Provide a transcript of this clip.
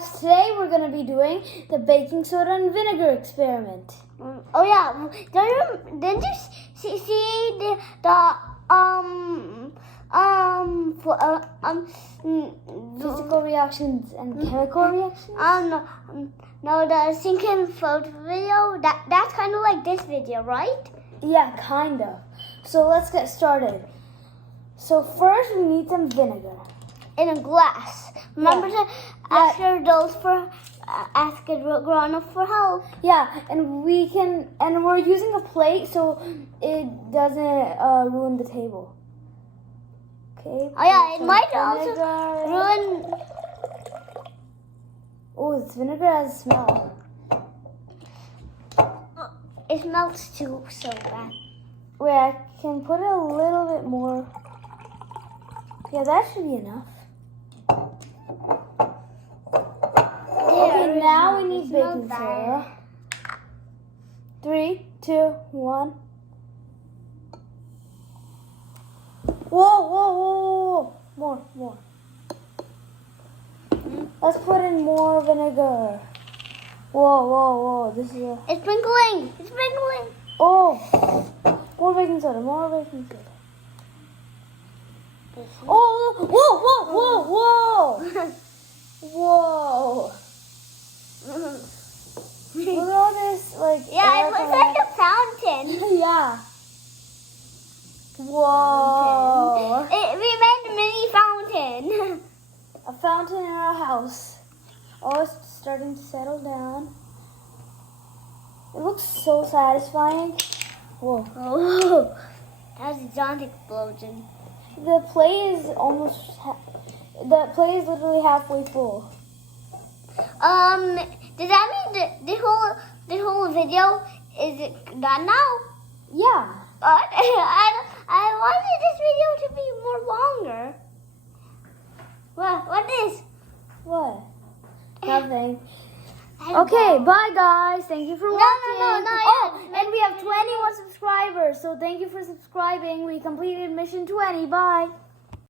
guys, today we're going to be doing the baking soda and vinegar experiment. Oh yeah, didn't you see Physical reactions and chemical reactions? No, the sinking float video. That's kind of like this video, right? Yeah, kind of. So let's get started. So first we need some vinegar. In a glass. Remember to ask your adults ask a grown up for help. Yeah, and we're using a plate so it doesn't ruin the table. Okay. Oh yeah, it might vinegar. also ruin. Oh, this vinegar has a smell. It smells too so bad. Wait, I can put a little bit more. Yeah, that should be enough. Okay, now we need baking soda. 3, 2, 1. Whoa. More. Let's put in more vinegar. Whoa. This is It's sprinkling. Oh, more baking soda. Oh, whoa. Look at all this, Yeah, it looks like a fountain. Yeah. Whoa. We made a mini fountain. A fountain in our house. Oh, it's starting to settle down. It looks so satisfying. Whoa. Oh, that's a giant explosion. The plate is literally halfway full. Does that mean this whole video is it done now? Yeah. I wanted this video to be more longer. What is? What? Nothing. Okay, bye guys. Thank you for watching. No, Oh, and we have 21 subscribers, so thank you for subscribing. We completed mission 20. Bye.